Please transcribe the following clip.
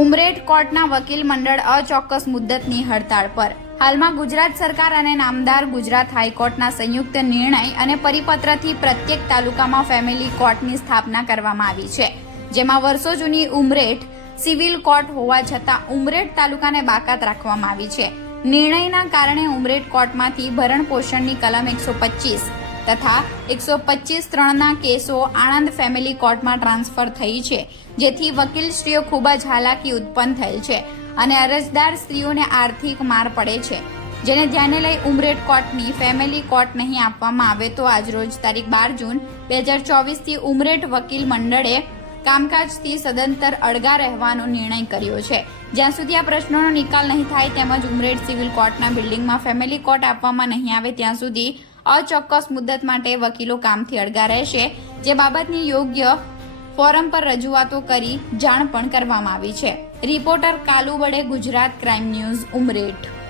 ઉમરેઠ કોર્ટના વકીલ મંડળ અચોક્કસ મુદ્દતની હડતાળ પર. હાલમાં ગુજરાત સરકાર અને નામદાર ગુજરાત હાઈકોર્ટના સંયુક્ત નિર્ણય અને પરિપત્રથી પ્રત્યેક તાલુકામાં ફેમિલી કોર્ટની સ્થાપના કરવામાં આવી છે. જેમાં વર્ષો જૂની ઉમરેઠ સિવિલ કોર્ટ હોવા છતાં ઉમરેઠ તાલુકાને બાકાત રાખવામાં આવી છે. નિર્ણયના કારણે ઉમરેઠ કોર્ટમાંથી ભરણ પોષણની કલમ એકસો પચીસ તથા એકસો પચીસ ત્રણના કેસો આણંદ ફેમિલી કોર્ટમાં ટ્રાન્સફર થઈ છે, જેથી વકીલ સ્ત્રીઓ ખૂબ જ હાલાકી ઉત્પન્ન થયેલ છે અને અરજદાર સ્ત્રીઓને આર્થિક માર પડે છે. જેને ધ્યાને લઈ ઉમરેઠ કોર્ટની ફેમિલી કોર્ટ નહીં આપવામાં આવે તો આજરોજ તારીખ બાર જૂન, બે હજાર ચોવીસથી ઉમરેઠ વકીલ મંડળે કામકાજથી સદંતર અળગા રહેવાનો નિર્ણય કર્યો છે. જ્યાં સુધી આ પ્રશ્નોનો નિકાલ નહીં થાય તેમજ ઉમરેઠ સિવિલ કોર્ટના બિલ્ડિંગમાં ફેમિલી કોર્ટ આપવામાં નહીં આવે ત્યાં સુધી અચોક્કસ મુદ્દત માટે વકીલો કામથી અળગા રહેશે. જે બાબતની યોગ્ય ફોરમ પર રજૂઆતો કરી જાણ પણ કરવામાં આવી છે. Reporter Kalu Bade Gujarat crime news, Umreth.